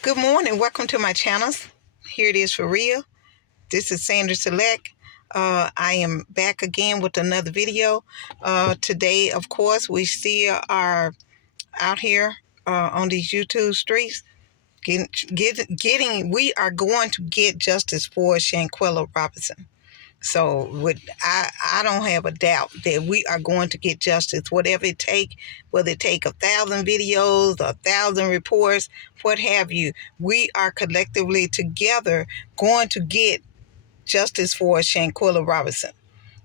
Good morning. Welcome to my channels. Here it is for real. This is Sandra Select. I am back again with another video. Today, of course, we still are out here on these YouTube streets. We are going to get justice for Shanquella Robinson. So I don't have a doubt that we are going to get justice, whatever it take, whether it take 1,000 videos, 1,000 reports, what have you. We are collectively together going to get justice for Shanquella Robinson.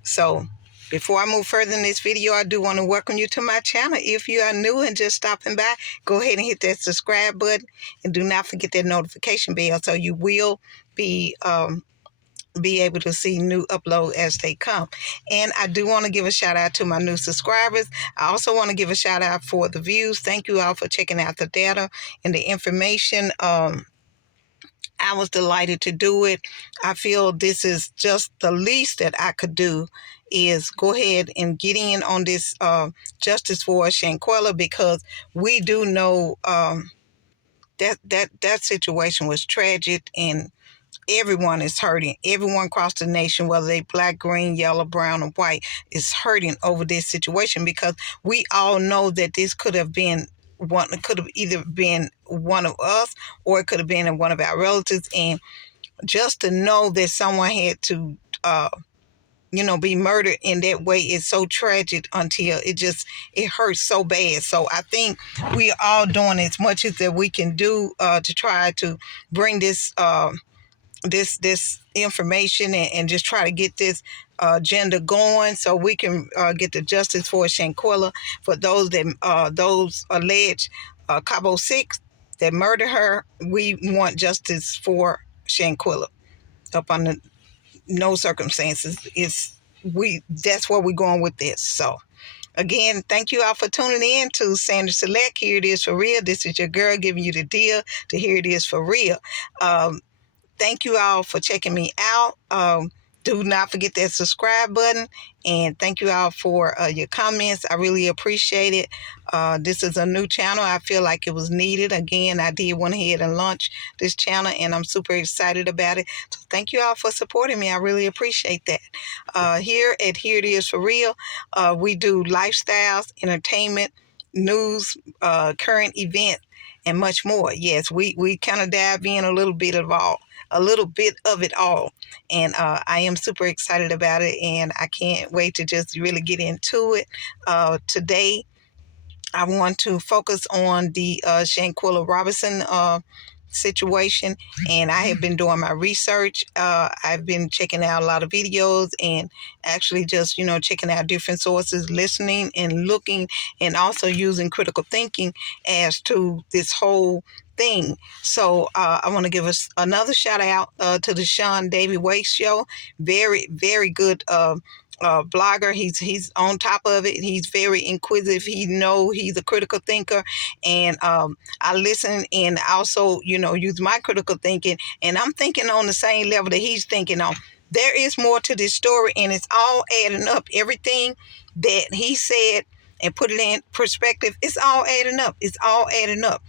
So before I move further in this video, I do want to welcome you to my channel. If you are new and just stopping by, go ahead and hit that subscribe button and do not forget that notification bell so you will be able to see new uploads as they come. And I do want to give a shout out to my new subscribers. I also want to give a shout out for the views. Thank you all for checking out the data and the information. I was delighted to do it. I feel this is just the least that I could do is go ahead and get in on this justice for Shanquella, because we do know that situation was tragic, and everyone is hurting. Everyone across the nation, whether they black, green, yellow, brown, or white, is hurting over this situation, because we all know that this could have been one. It could have either been one of us, or it could have been one of our relatives. And just to know that someone had to, be murdered in that way is so tragic. Until it hurts so bad. So I think we are all doing as much as that we can do to try to bring this. This information and just try to get this agenda going, so we can get the justice for Shanquella, for those alleged Cabo 6 that murdered her. We want justice for Shanquella up under no circumstances. That's where we're going with this. So again, thank you all for tuning in to Sandra Select. Here it is for real. This is your girl giving you the deal to Here It Is for Real. Thank you all for checking me out. Do not forget that subscribe button. And thank you all for your comments. I really appreciate it. This is a new channel. I feel like it was needed. Again, I did went ahead and launch this channel, and I'm super excited about it. So thank you all for supporting me. I really appreciate that. Here at Here It Is for Real, we do lifestyles, entertainment, news, current events, and much more. Yes, we kind of dive in a little bit of it all. And I am super excited about it, and I can't wait to just really get into it. Today, I want to focus on the Shanquella Robinson situation, and I have been doing my research. I've been checking out a lot of videos, and actually just checking out different sources, listening and looking, and also using critical thinking as to this whole thing. So I want to give us another shout out to the Sean Davy Waste Show. Very, very good blogger. He's on top of it. He's very inquisitive. He's a critical thinker, and I listen and also use my critical thinking, and I'm thinking on the same level that he's thinking on. There is more to this story, and it's all adding up. Everything that he said and put it in perspective, it's all adding up. It's all adding up.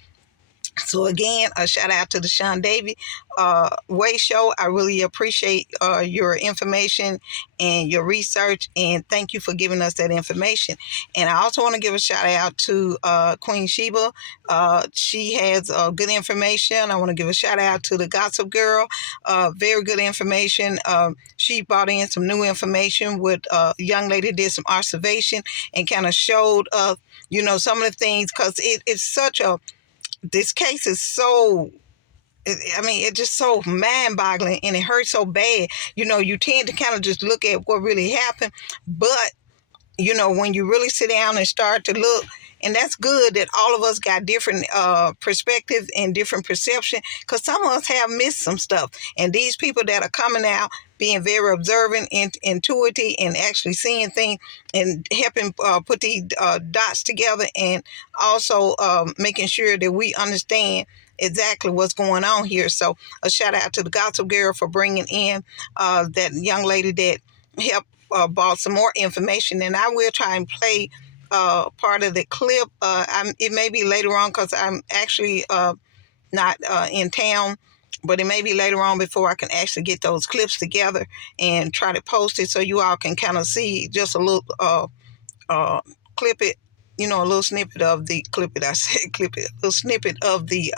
So again, a shout out to the Sean Davy Way Show. I really appreciate your information and your research, and thank you for giving us that information. And I also want to give a shout out to Queen Sheba. She has good information. I want to give a shout out to the Gossip Girl. Very good information. She brought in some new information with a young lady did some observation and kind of showed us, some of the things, because it's such a this case is so, it's just so mind-boggling, and it hurts so bad. You tend to kind of just look at what really happened, but when you really sit down and start to look, and that's good that all of us got different perspectives and different perception, because some of us have missed some stuff. And these people that are coming out being very observant and intuitive and actually seeing things and helping put these dots together, and also making sure that we understand exactly what's going on here. So a shout out to the Gossip Girl for bringing in that young lady that helped brought some more information, and I will try and play part of the clip. It may be later on, because I'm actually not in town, but it may be later on before I can actually get those clips together and try to post it so you all can kind of see just a little clip it, a little snippet of the clip it. I said clip it, a little snippet of the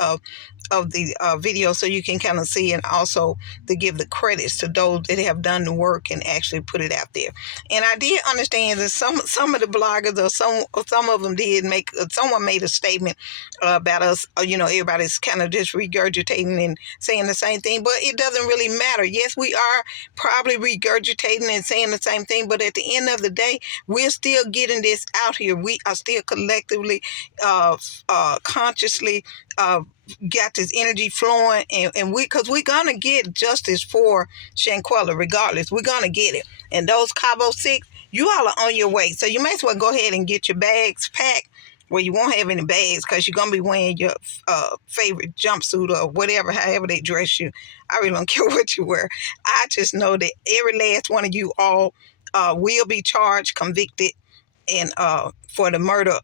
video so you can kind of see, and also to give the credits to those that have done the work and actually put it out there. And I did understand that some of the bloggers or some of them did make someone made a statement about us. Everybody's kind of just regurgitating and saying the same thing, but it doesn't really matter. Yes, we are probably regurgitating and saying the same thing, but at the end of the day, we're still getting this out here. We are still collectively, consciously got this energy flowing, and because we're gonna get justice for Shanquella regardless. We're gonna get it. And those Cabo 6, you all are on your way, so you may as well go ahead and get your bags packed. Well, you won't have any bags because you're gonna be wearing your favorite jumpsuit or whatever, however they dress you. I really don't care what you wear. I just know that every last one of you all will be charged, convicted, and for the murder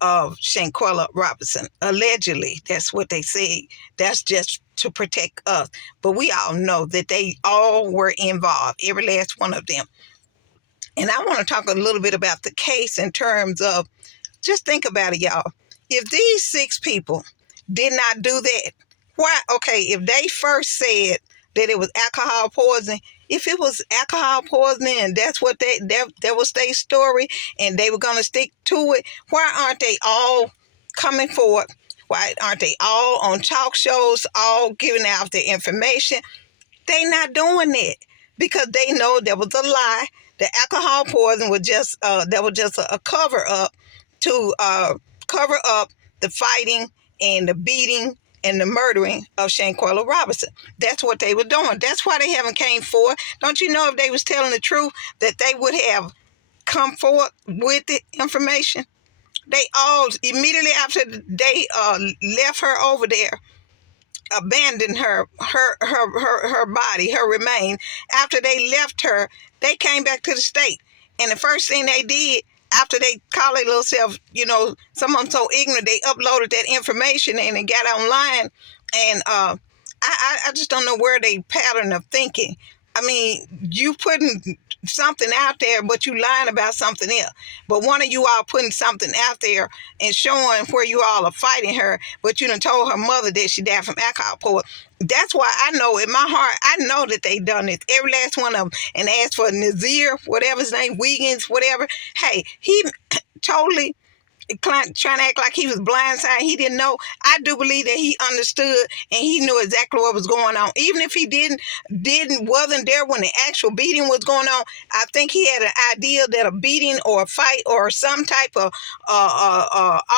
of Shanquella Robinson. Allegedly, that's what they say. That's just to protect us. But we all know that they all were involved, every last one of them. And I want to talk a little bit about the case in terms of, just think about it, y'all. If these 6 people did not do that, why? Okay, if they first said that it was alcohol poisoning, if it was alcohol poisoning and that's what that was their story and they were going to stick to it, why aren't they all coming forward? Why aren't they all on talk shows, all giving out the information? They not doing that because they know there was a lie. The alcohol poison was just a cover up to cover up the fighting and the beating and the murdering of Shanquella Robinson. That's what they were doing. That's why they haven't came forward. Don't you know if they was telling the truth that they would have come forward with the information? They all, immediately after they left her over there, abandoned her body, her remains. After they left her, they came back to the state. And the first thing they did, after they called their little self, some of them so ignorant, they uploaded that information and it got online. And I just don't know where they pattern of thinking. I mean, you putting something out there, but you lying about something else. But one of you all putting something out there and showing where you all are fighting her, but you done told her mother that she died from alcohol poisoning. That's why I know in my heart, I know that they done this, every last one of them. And as for Nazir, whatever his name, Wiggins, whatever, hey, he totally trying to act like he was blindsided. He didn't know. I do believe that he understood and he knew exactly what was going on. Even if he wasn't there when the actual beating was going on, I think he had an idea that a beating or a fight or some type of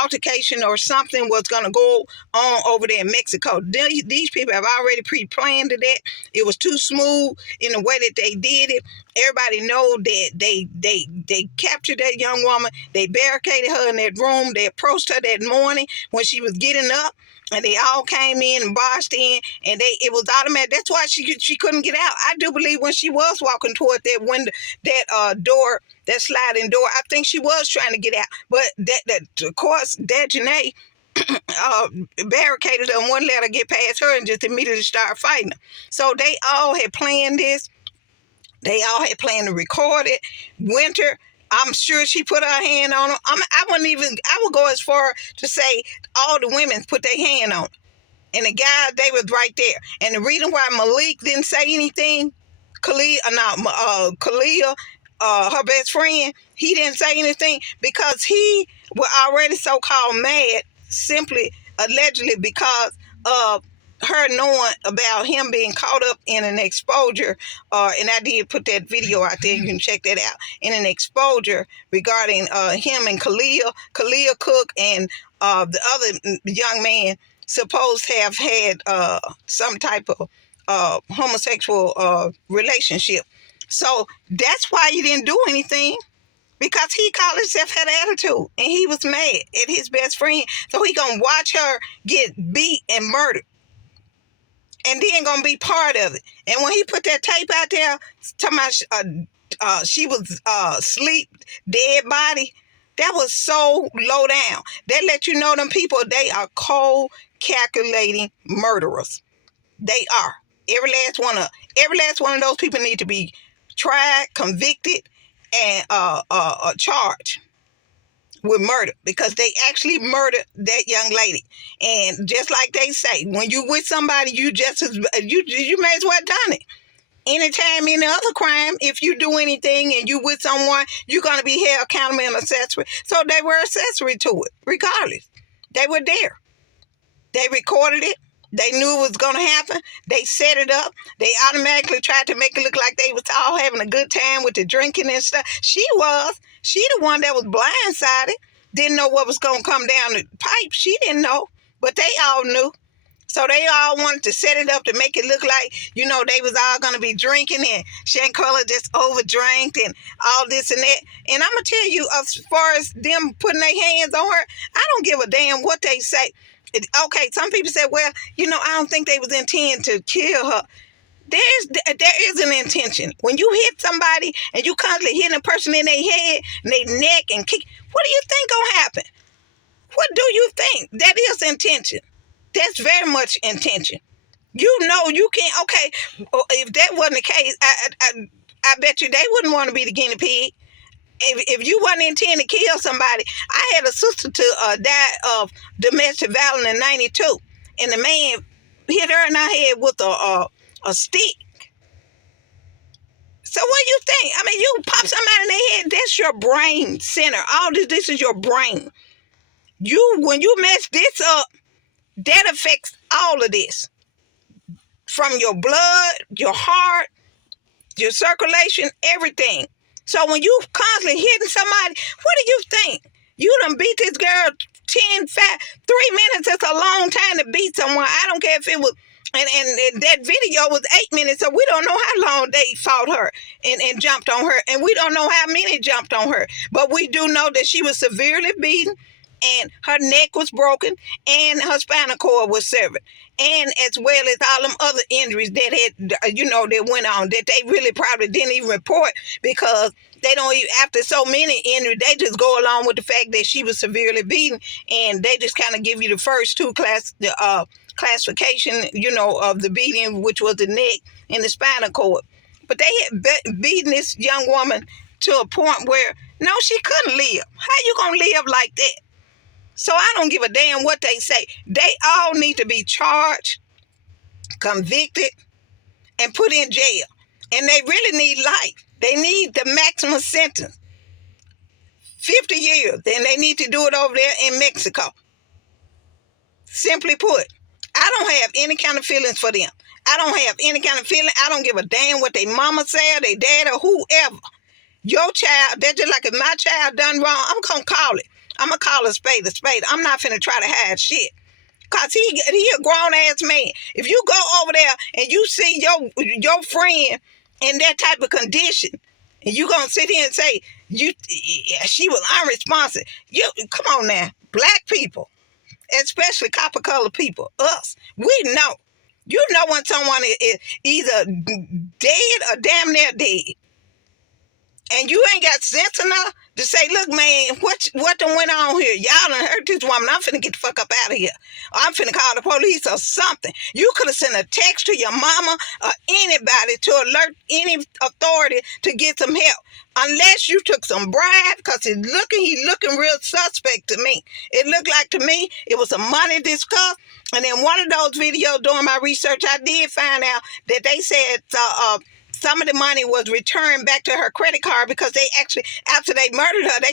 altercation or something was going to go on over there in Mexico. These people have already pre-planned that. It was too smooth in the way that they did it. Everybody know that they captured that young woman. They barricaded her in that room. They approached her that morning when she was getting up, and they all came in and barged in, and it was automatic. That's why she couldn't get out. I do believe when she was walking toward that window, that door, that sliding door, I think she was trying to get out. But that of course, that Janae barricaded her and wouldn't let her get past her and just immediately start fighting her. So they all had planned this. They all had planned to record it. Winter, I'm sure she put her hand on him. I would go as far to say all the women put their hand on him. And the guys, they was right there. And the reason why Malik didn't say anything, Khalil, her best friend, he didn't say anything because he was already so-called mad, simply, allegedly, because of her knowing about him being caught up in an exposure, and I did put that video out there, you can check that out, in an exposure regarding him and Khalil Cook, and the other young man supposed to have had some type of homosexual relationship. So that's why he didn't do anything, because he called himself had attitude and he was mad at his best friend. So he gonna watch her get beat and murdered, and then gonna be part of it. And when he put that tape out there talking about she was asleep, dead body, that was so low down. That let you know them people, they are cold calculating murderers. They are. Every last one of those people need to be tried, convicted, and charged with murder, because they actually murdered that young lady. And just like they say, when you with somebody, you may as well done it. Anytime any other crime, if you do anything and you with someone, you're going to be held accountable and accessory. So they were accessory to it, regardless. They were there. They recorded it. They knew it was going to happen. They set it up. They automatically tried to make it look like they was all having a good time with the drinking and stuff. She the one that was blindsided. Didn't know what was going to come down the pipe. She didn't know, but they all knew. So they all wanted to set it up to make it look like, they was all going to be drinking, and Shanquella just overdrank and all this and that. And I'm going to tell you, as far as them putting their hands on her, I don't give a damn what they say. Okay, some people say, well, I don't think they was intending to kill her. There is an intention. When you hit somebody and you constantly hitting a person in their head and their neck and kick, what do you think gonna happen? What do you think? That is intention. That's very much intention. You can't. Okay, if that wasn't the case, I bet you they wouldn't want to be the guinea pig. If you wasn't intending to kill somebody, I had a sister to die of domestic violence in '92, and the man hit her in the head with a stick. So what do you think? I mean, you pop somebody in the head, that's your brain center. All this is your brain. When you mess this up, that affects all of this. From your blood, your heart, your circulation, everything. So when you constantly hitting somebody, what do you think? You done beat this girl 3 minutes is a long time to beat someone. I don't care if it was, and that video was 8 minutes, so we don't know how long they fought her and jumped on her, and we don't know how many jumped on her. But we do know that she was severely beaten, and her neck was broken, and her spinal cord was severed, and as well as all them other injuries that had, that went on, that they really probably didn't even report, because they don't even, after so many injuries, they just go along with the fact that she was severely beaten, and they just kind of give you the first two classification, of the beating, which was the neck and the spinal cord. But they had beaten this young woman to a point where, no, she couldn't live. How you gonna live like that? So I don't give a damn what they say. They all need to be charged, convicted, and put in jail. And they really need life. They need the maximum sentence. 50 years. Then they need to do it over there in Mexico. Simply put, I don't have any kind of feelings for them. I don't have any kind of feeling. I don't give a damn what their mama said, their dad, or whoever. Your child, that's just like if my child done wrong, I'm going to call it. I'm going to call a spade a spade. I'm not finna try to hide shit. Because he a grown-ass man. If you go over there and you see your friend in that type of condition, and you going to sit here and say, she was unresponsive. Come on now. Black people, especially copper-colored people, us, we know. You know when someone is either dead or damn near dead. And you ain't got sense enough to say, look, man, what done went on here? Y'all done hurt this woman. I'm finna get the fuck up out of here. Or I'm finna call the police or something. You could have sent a text to your mama or anybody to alert any authority to get some help. Unless you took some bribe, because he looking real suspect to me. It looked like to me it was some money discussed. And then one of those videos during my research, I did find out that they said some of the money was returned back to her credit card, because they actually, after they murdered her, they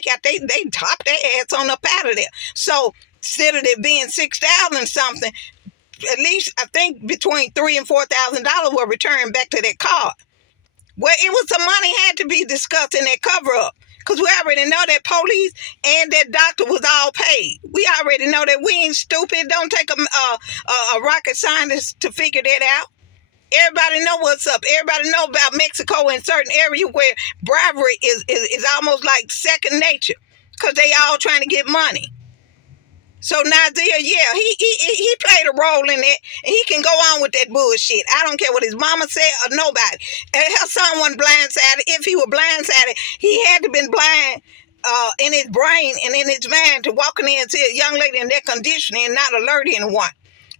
topped their ass on up out of there. So instead of it being $6,000 something, at least I think between $3,000 and $4,000 were returned back to that card. Well, it was some money had to be discussed in that cover up, because we already know that police and that doctor was all paid. We already know that. We ain't stupid. Don't take a rocket scientist to figure that out. Everybody know what's up. Everybody know about Mexico in certain areas where bribery is almost like second nature, because they all trying to get money. So Nazir, yeah, he played a role in it, and he can go on with that bullshit. I don't care what his mama said or nobody. And her son wasn't blindsided. If he were blindsided, he had to been blind in his brain and in his mind to walking in and see a young lady in that condition and not alert anyone.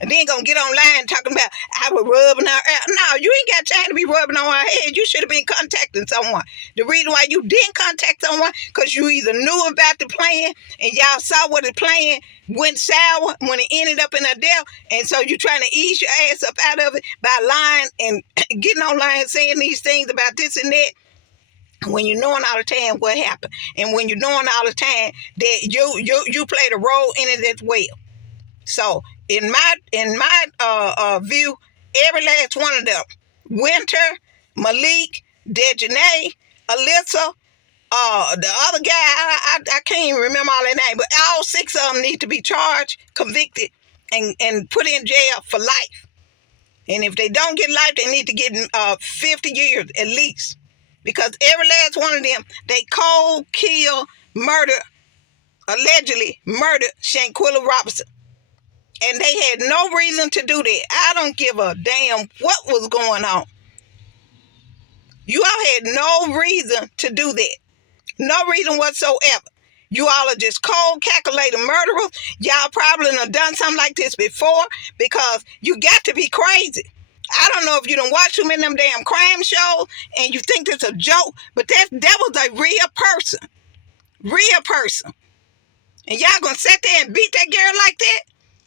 And then gonna get online talking about I was rubbing her out. No, you ain't got time to be rubbing on her head. You should have been contacting someone. The reason why you didn't contact someone, because you either knew about the plan and y'all saw what the plan went sour when it ended up in a death, and so you trying to ease your ass up out of it by lying and getting online saying these things about this and that. When you're knowing all the time what happened, and when you're knowing all the time that you played a role in it as well. So in my view, every last one of them, Winter, Malik, Dejanay, Alyssa, the other guy, I can't even remember all their names, but all 6 of them need to be charged, convicted, and put in jail for life. And if they don't get life, they need to get 50 years at least. Because every last one of them, they cold, kill, murder, allegedly murdered Shanquella Robinson. And they had no reason to do that. I don't give a damn what was going on. You all had no reason to do that. No reason whatsoever. You all are just cold, calculated murderers. Y'all probably have done something like this before, because you got to be crazy. I don't know if you done watch too many of them damn crime shows and you think it's a joke, but that was a real person. Real person. And y'all gonna sit there and beat that girl like that?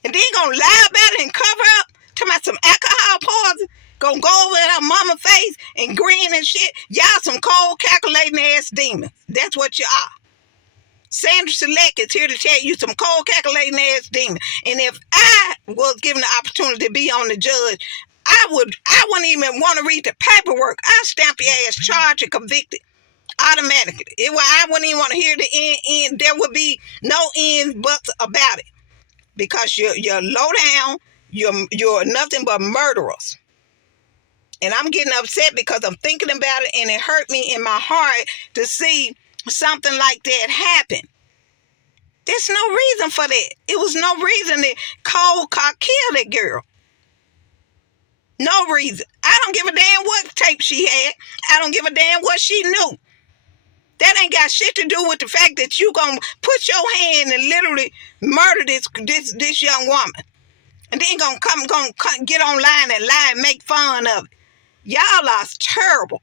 And then gonna lie about it and cover up? Talking about some alcohol poison? Gonna go over in her mama's face and grin and shit? Y'all some cold, calculating ass demons. That's what you are. Sandra Select is here to tell you some cold, calculating ass demons. And if I was given the opportunity to be on the judge, I wouldn't even want to read the paperwork. I'd stamp your ass charged and convicted automatically. I wouldn't even want to hear the end. There would be no ends buts about it, because you're low down. You're nothing but murderers. And I'm getting upset because I'm thinking about it, and it hurt me in my heart to see something like that happen. There's no reason for that. It was no reason that cold cock killed that girl. No reason. I don't give a damn what tape she had. I don't give a damn what she knew. That ain't got shit to do with the fact that you gonna put your hand and literally murder this young woman, and then gonna get online and lie and make fun of it. Y'all are terrible.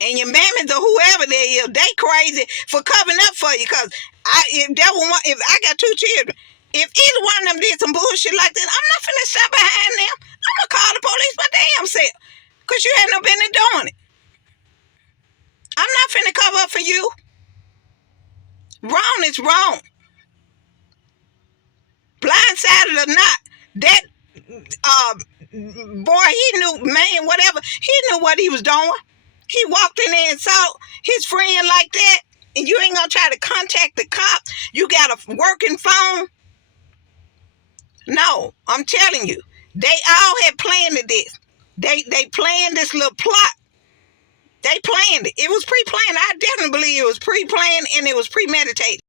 And your mammies or whoever they is, they crazy for covering up for you. Cause if I got 2 children, if either one of them did some bullshit like that, I'm not finna stop behind them. I'm gonna call the police my damn self, cause you had no business doing it. I'm not finna cover up for you. Wrong is wrong. Blindsided or not, that boy, he knew, man, whatever, he knew what he was doing. He walked in there and saw his friend like that, and you ain't gonna try to contact the cops. You got a working phone? No, I'm telling you, they all had planned this. They planned this little plot. They planned it. It was pre-planned. I definitely believe it was pre-planned and it was premeditated.